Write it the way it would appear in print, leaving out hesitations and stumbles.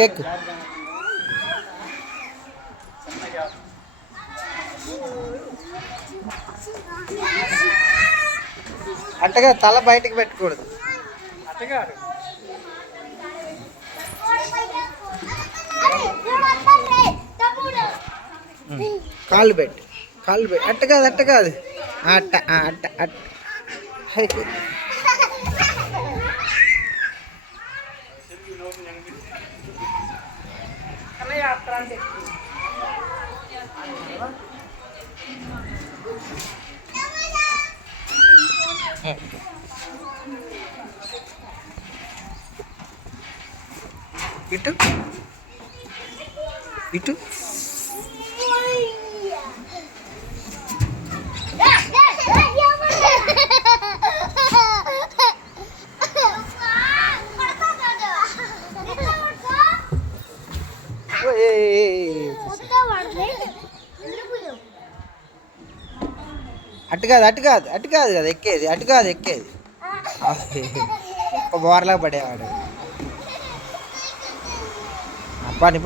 ఎక్కు అట్టగా తల బయటికి పెట్టకూడదు. కాళ్ళు పెట్టి అట్ట కాదు అట్ట అట్ట అట్ట అట్ట ఇటు ఇటు అటు కాదు కదా ఎక్కేది, అటు కాదు ఎక్కేది. బోర్లా పడేవాడు. పని